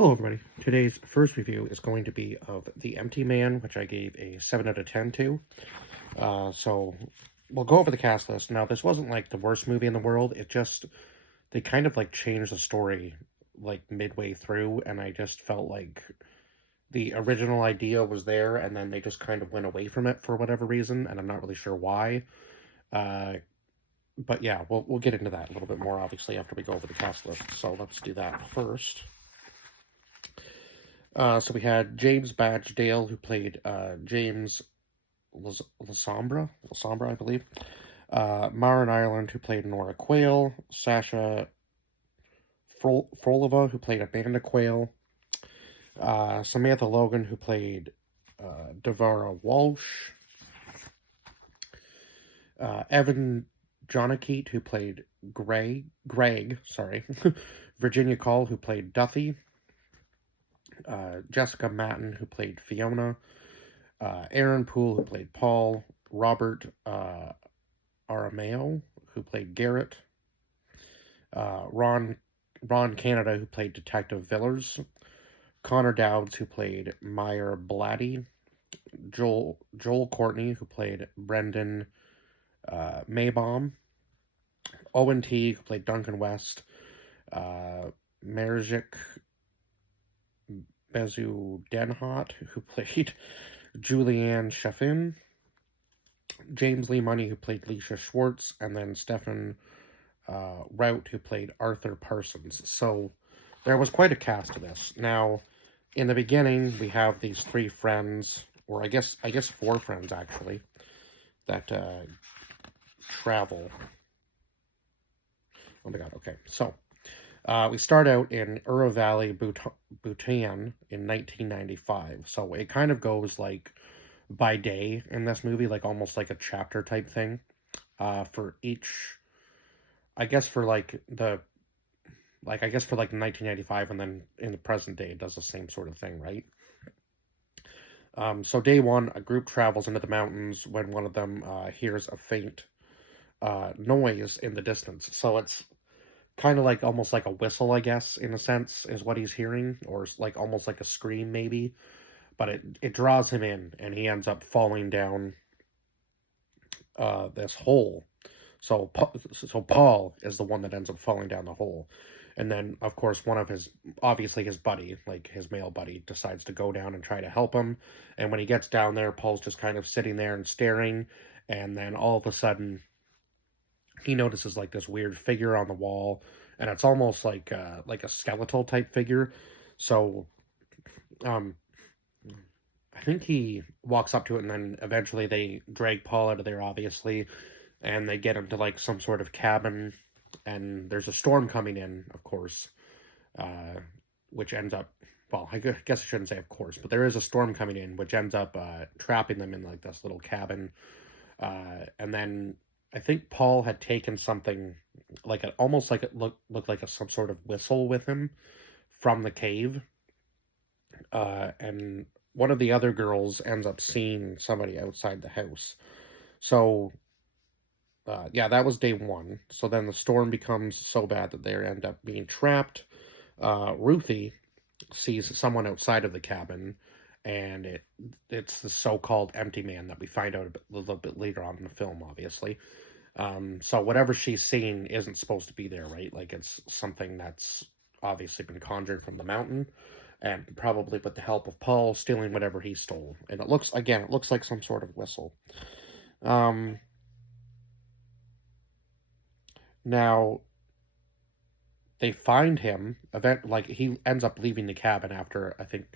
Hello everybody. Today's first review is going to be of The Empty Man, which I gave a 7 out of 10 to. So we'll go over the cast list. Now, this wasn't like the worst movie in the world. They kind of like changed the story like midway through, and I just felt like the original idea was there, and then they just kind of went away from it for whatever reason, and I'm not really sure why. Uh, but yeah, we'll get into that a little bit more, obviously, after we go over the cast list. So let's do that first. So we had James Badge Dale, who played James Lasombra, I believe. Marin Ireland, who played Nora Quayle. Sasha Frolova, who played Amanda Quayle. Samantha Logan, who played Devara Walsh. Evan Jonakeet, who played Greg, sorry. Virginia Call, who played Duffy. Jessica Matten, who played Fiona. Aaron Poole, who played Paul. Robert Arameo, who played Garrett. Ron Canada, who played Detective Villers. Connor Dowds, who played Meyer Blatty. Joel Courtney, who played Brendan Maybaum. Owen Teague, who played Duncan West. Merjik Bezu Denhot, who played Julianne Sheffin. James Lee Money, who played Leisha Schwartz, and then Stefan Rout, who played Arthur Parsons. So there was quite a cast to this. Now, in the beginning, we have these three friends, or I guess four friends actually, that travel. Oh my god, okay. So we start out in Ura Valley, Bhutan in 1995. So it kind of goes like by day in this movie, like almost like a chapter type thing. For each, I guess for like the, like I guess for like 1995, and then in the present day, it does the same sort of thing, right? So day one, a group travels into the mountains when one of them hears a faint noise in the distance. So it's kind of like almost like a whistle, I guess, in a sense, is what he's hearing, or like almost like a scream, maybe. But it draws him in, and he ends up falling down this hole. So Paul is the one that ends up falling down the hole. And then, of course, one of his, obviously his buddy, like his male buddy, decides to go down and try to help him. And when he gets down there, Paul's just kind of sitting there and staring. And then all of a sudden, he notices like this weird figure on the wall, and it's almost like a skeletal type figure. So, um, I think he walks up to it, and then eventually they drag Paul out of there, obviously, and they get him to like some sort of cabin, and there's a storm coming in, of course, uh, which ends up, well, I guess I shouldn't say of course, but there is a storm coming in, which ends up trapping them in like this little cabin. And then I think Paul had taken something like almost like it looked like some sort of whistle with him from the cave. And one of the other girls ends up seeing somebody outside the house. So yeah, that was day one. So then the storm becomes so bad that they end up being trapped. Ruthie sees someone outside of the cabin, and it's the so-called empty man that we find out a little bit later on in the film, obviously. So whatever she's seeing isn't supposed to be there, right? Like it's something that's obviously been conjured from the mountain, and probably with the help of Paul stealing whatever he stole. And it looks like some sort of whistle. Um, Now they find him. Like he ends up leaving the cabin after, I think,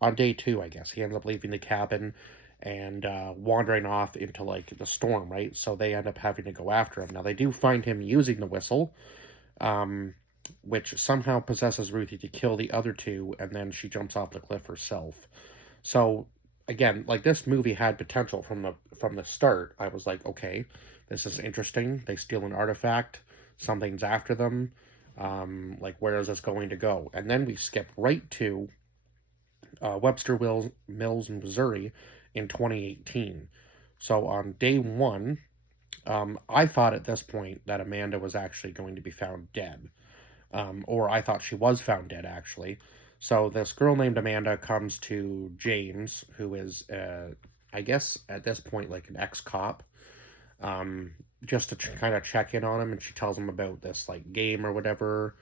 on day two. I guess he ends up leaving the cabin and wandering off into like the storm, right? So they end up having to go after him. Now they do find him using the whistle, um, which somehow possesses Ruthie to kill the other two, and then she jumps off the cliff herself. So again, like this movie had potential from the start. I was like, okay, this is interesting. They steal an artifact, something's after them. Like where is this going to go? And then we skip right to Webster Mills, Missouri, in 2018. So on day one, I thought at this point that Amanda was actually going to be found dead, or I thought she was found dead actually. So this girl named Amanda comes to James, who is, I guess at this point, like an ex-cop, um, just to kind of check in on him, and she tells him about this like game or whatever.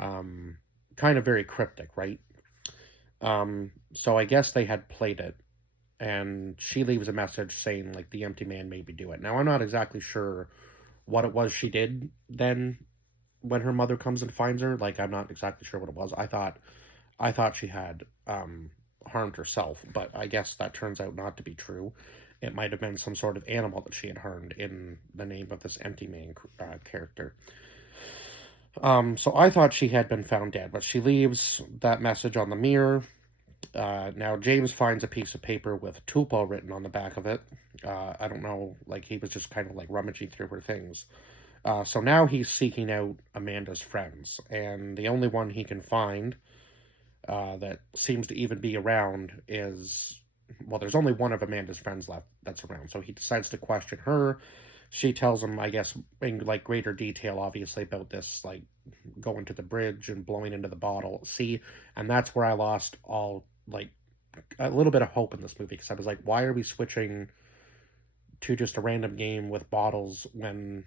Um, Kind of very cryptic, right? So I guess they had played it, and she leaves a message saying like the empty man made me do it. Now I'm not exactly sure what it was she did then when her mother comes and finds her. Like I'm not exactly sure what it was. I thought she had harmed herself, but I guess that turns out not to be true. It might have been some sort of animal that she had harmed in the name of this empty man character. So I thought she had been found dead, but she leaves that message on the mirror. Now James finds a piece of paper with Tupo written on the back of it. I don't know, like he was just kind of like rummaging through her things. So now he's seeking out Amanda's friends, and the only one he can find that seems to even be around is, well, there's only one of Amanda's friends left that's around. So he decides to question her. She tells him, I guess, in like greater detail, obviously, about this, like going to the bridge and blowing into the bottle. See, and that's where I lost all like a little bit of hope in this movie, because I was like, why are we switching to just a random game with bottles when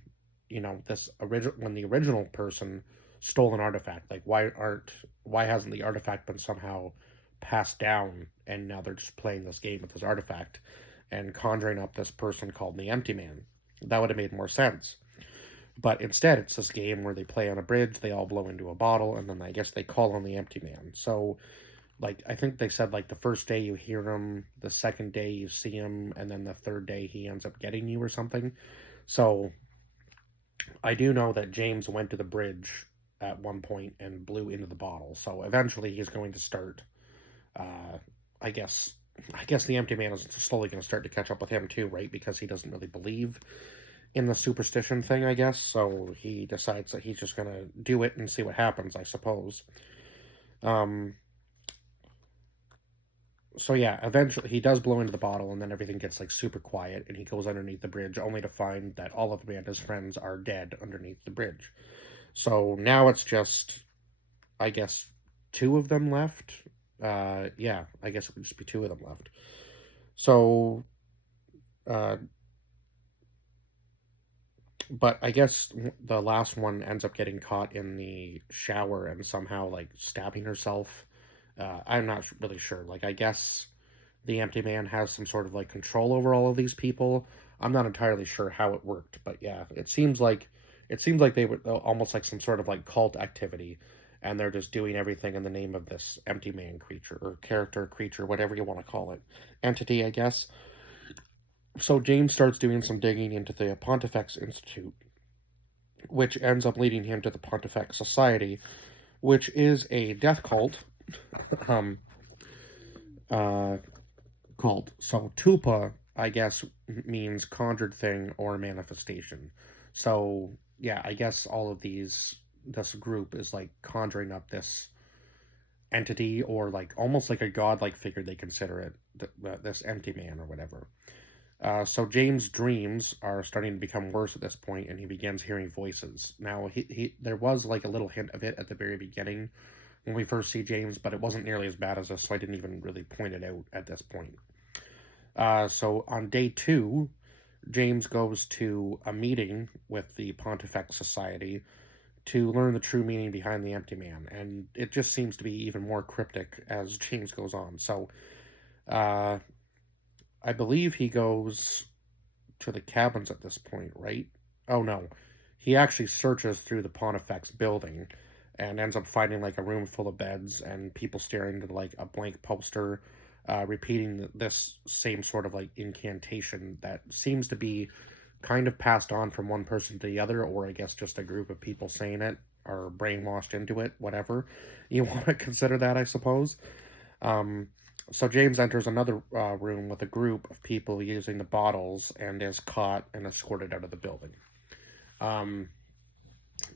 this original when the original person stole an artifact? Like why hasn't the artifact been somehow passed down, and now they're just playing this game with this artifact and conjuring up this person called the Empty Man? That would have made more sense. But instead, it's this game where they play on a bridge, they all blow into a bottle, and then I guess they call on the Empty Man. So, like, I think they said, like, the first day you hear him, the second day you see him, and then the third day he ends up getting you or something. So, I do know that James went to the bridge at one point and blew into the bottle. So, eventually he's going to start, uh, I guess. I guess the Empty Man is slowly going to start to catch up with him too, right? Because he doesn't really believe in the superstition thing, I guess. So he decides that he's just gonna do it and see what happens, I suppose. Um, so yeah, eventually he does blow into the bottle, and then everything gets like super quiet, and he goes underneath the bridge, only to find that all of Amanda's friends are dead underneath the bridge. So now it's just, I guess, two of them left. Yeah, I guess it would just be two of them left. So, uh, but I guess the last one ends up getting caught in the shower and somehow like stabbing herself. I'm not really sure. Like, I guess the Empty Man has some sort of like control over all of these people. I'm not entirely sure how it worked, but yeah, it seems like they were almost like some sort of like cult activity, and they're just doing everything in the name of this Empty Man creature or character, creature, whatever you want to call it, entity, I guess. So James starts doing some digging into the Pontifex Institute, which ends up leading him to the Pontifex Society, which is a death cult, um, uh, cult. So Tupa, I guess, means conjured thing or manifestation. So yeah, I guess all of this group is like conjuring up this entity, or like almost like a godlike figure they consider it, this empty man or whatever. So James' dreams are starting to become worse at this point, and he begins hearing voices. Now, there was like a little hint of it at the very beginning when we first see James, but it wasn't nearly as bad as this, so I didn't even really point it out at this point. So on day 2, James goes to a meeting with the Pontifex Society to learn the true meaning behind the Empty Man, and it just seems to be even more cryptic as James goes on. So, uh, I believe he goes to the cabins at this point, right? Oh no. He actually searches through the Pontifex building and ends up finding like a room full of beds and people staring into like a blank poster, repeating this same sort of like incantation that seems to be kind of passed on from one person to the other, or I guess just a group of people saying it or brainwashed into it, whatever you want to consider that, I suppose. Um, so James enters another room with a group of people using the bottles and is caught and escorted out of the building. Um,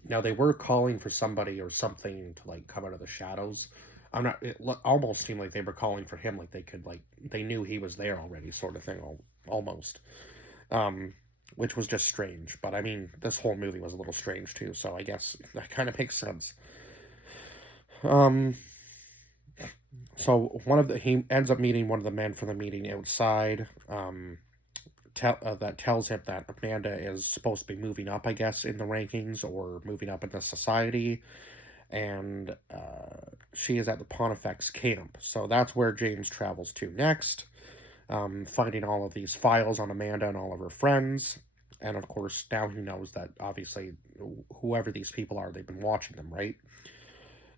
Now they were calling for somebody or something to like come out of the shadows. I'm not. It almost seemed like they were calling for him, like they could like they knew he was there already, sort of thing, almost. Um, which was just strange. But I mean, this whole movie was a little strange too, so I guess that kind of makes sense. Um, So he ends up meeting one of the men from the meeting outside. That tells him that Amanda is supposed to be moving up, I guess, in the rankings or moving up in the society, and she is at the Pontifex camp. So that's where James travels to next, finding all of these files on Amanda and all of her friends. And of course, now he knows that obviously, whoever these people are, they've been watching them, right?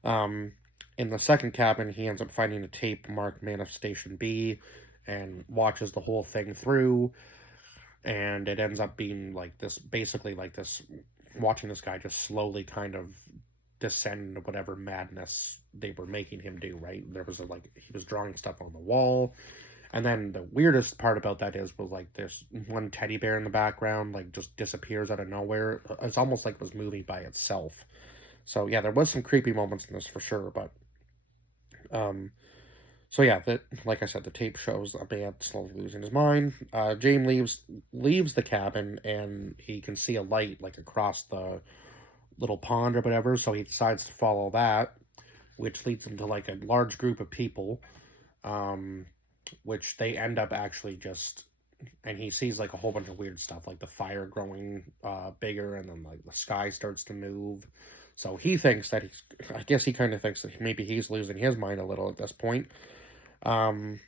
Um, in the second cabin, he ends up finding a tape marked Manifestation B and watches the whole thing through. And it ends up being like this, basically like this, watching this guy just slowly kind of descend into whatever madness they were making him do, right? There was he was drawing stuff on the wall. And then the weirdest part about that was like this one teddy bear in the background, like just disappears out of nowhere. It's almost like it was moving by itself. So yeah, there was some creepy moments in this for sure, but um so yeah, like I said, the tape shows a man slowly losing his mind. James leaves the cabin and he can see a light like across the little pond or whatever, so he decides to follow that, which leads him to like a large group of people, um, which they end up actually just, and he sees like a whole bunch of weird stuff, like the fire growing bigger, and then like the sky starts to move. So he thinks that I guess he kind of thinks that maybe he's losing his mind a little at this point. Um,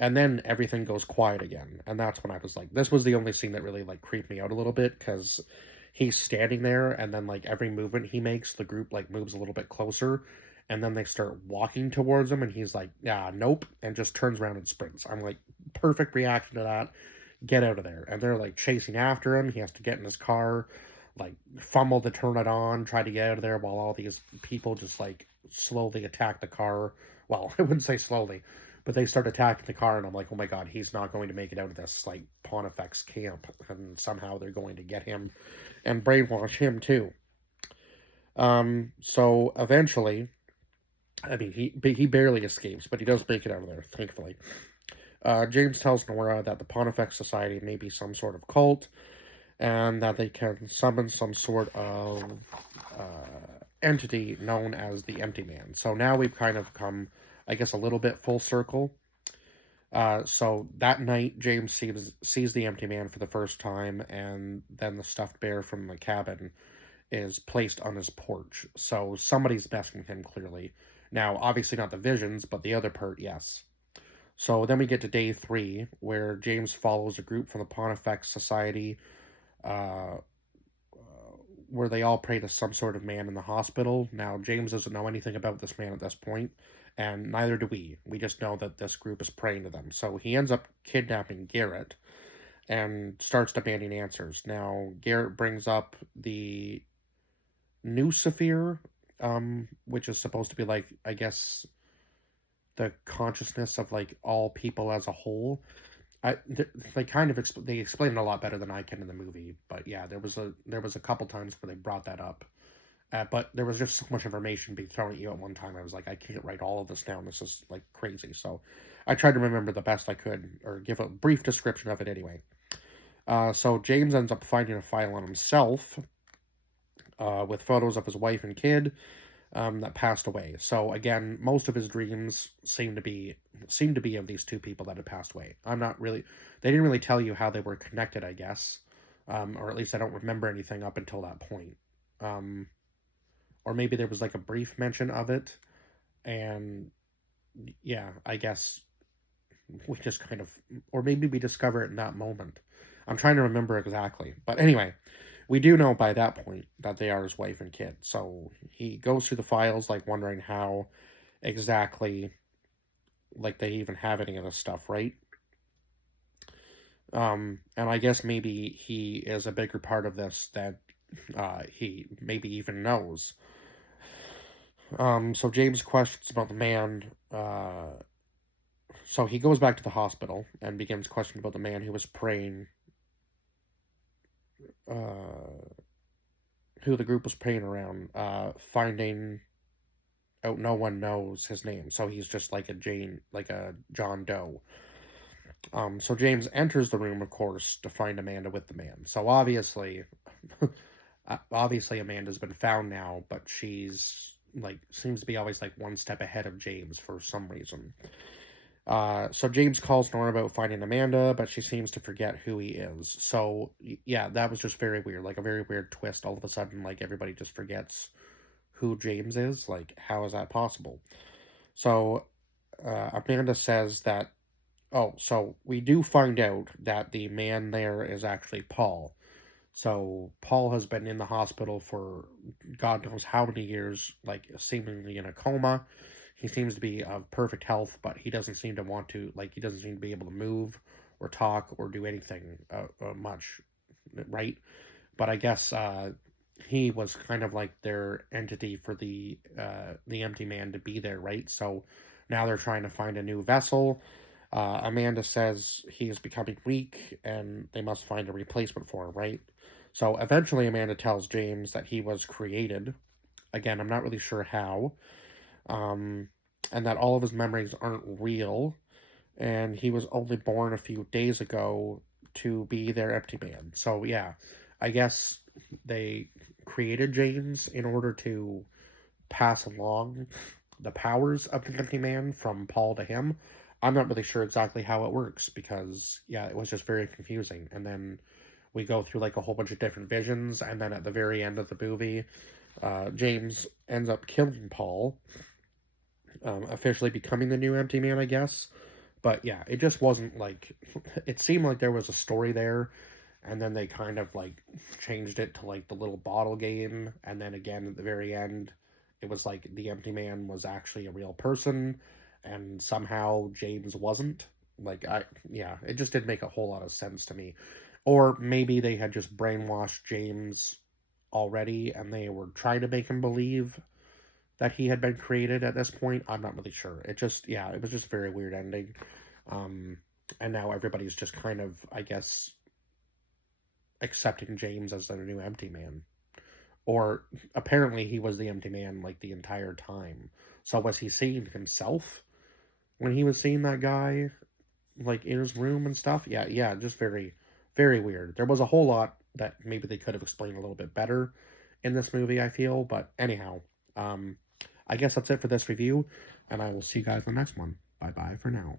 and then everything goes quiet again, and that's when I was like, this was the only scene that really like creeped me out a little bit, because he's standing there, and then like every movement he makes, the group like moves a little bit closer, and then they start walking towards him, and he's like, yeah, nope, and just turns around and sprints. I'm like, perfect reaction to that. Get out of there. And they're like chasing after him. He has to get in his car, like fumble to turn it on, try to get out of there, while all these people just like slowly attack the car. Well, I wouldn't say slowly, but they start attacking the car, and I'm like, oh my god, he's not going to make it out of this like Pontifex camp, and somehow they're going to get him and brainwash him too. So eventually, I mean, he barely escapes, but he does make it out of there, thankfully. James tells Nora that the Pontifex Society may be some sort of cult, and that they can summon some sort of entity known as the Empty Man. So now we've kind of come, I guess, a little bit full circle. So that night, James sees the Empty Man for the first time, and then the stuffed bear from the cabin is placed on his porch. So somebody's messing with him, clearly. Now, obviously not the visions, but the other part, yes. So then we get to day 3, where James follows a group from the Pontifex Society, uh, where they all pray to some sort of man in the hospital. Now, James doesn't know anything about this man at this point, and neither do we. We just know that this group is praying to them. So he ends up kidnapping Garrett and starts demanding answers. Now, Garrett brings up the Nucifer, which is supposed to be like, I guess, the consciousness of like all people as a whole. They kind of they explain it a lot better than I can in the movie, but yeah, there was a couple times where they brought that up, but there was just so much information being thrown at you at one time. I was like, I can't write all of this down. This is like crazy. So I tried to remember the best I could, or give a brief description of it anyway. So James ends up finding a file on himself, with photos of his wife and kid, that passed away. So again, most of his dreams seem to be of these two people that had passed away. I'm not really. They didn't really tell you how they were connected, I guess, or at least I don't remember anything up until that point. Um, or maybe there was like a brief mention of it, and yeah, I guess we just kind of, or maybe we discover it in that moment. I'm trying to remember exactly, but anyway, we do know by that point that they are his wife and kid. So he goes through the files, like wondering how exactly, like, they even have any of this stuff, right? And I guess maybe he is a bigger part of this that he maybe even knows. So James questions about the man. So he goes back to the hospital and begins questioning about the man who was praying, who the group was praying around, finding out no one knows his name. So he's just like a John Doe. So James enters the room, of course, to find Amanda with the man. So obviously, Amanda's been found now, but she's like, seems to be always, like, one step ahead of James for some reason. So James calls Nora about finding Amanda, but she seems to forget who he is. So, yeah, that was just very weird. Like, a very weird twist. All of a sudden, like, everybody just forgets who James is. Like, how is that possible? So, Amanda says that, oh, so we do find out that the man there is actually Paul. So, Paul has been in the hospital for God knows how many years, like, seemingly in a coma. He seems to be of perfect health, but he doesn't seem to want to, like, he doesn't seem to be able to move or talk or do anything much, right? But I guess he was kind of like their entity for the empty man to be there, right? So now they're trying to find a new vessel. Amanda says he is becoming weak, and they must find a replacement for him, right? So eventually, Amanda tells James that he was created. Again, I'm not really sure how, um, and that all of his memories aren't real, and he was only born a few days ago to be their empty man. So yeah, I guess they created James in order to pass along the powers of the empty man from Paul to him. I'm not really sure exactly how it works because yeah, it was just very confusing. And then we go through like a whole bunch of different visions, and then at the very end of the movie, James ends up killing Paul, officially becoming the new empty man, I guess. But yeah, it just wasn't like it seemed like there was a story there, and then they kind of like changed it to like the little bottle game, and then again at the very end, it was like the empty man was actually a real person, and somehow James wasn't. Yeah, it just didn't make a whole lot of sense to me. Or maybe they had just brainwashed James already, and they were trying to make him believe that he had been created at this point. I'm not really sure. It just, yeah, it was just a very weird ending. Um, and now everybody's just kind of, I guess, accepting James as their new empty man. Or apparently he was the empty man like the entire time. So was he seeing himself when he was seeing that guy like in his room and stuff? Yeah, just very, very weird. There was a whole lot that maybe they could have explained a little bit better in this movie, I feel. But anyhow, I guess that's it for this review, and I will see you guys in the next one. Bye bye for now.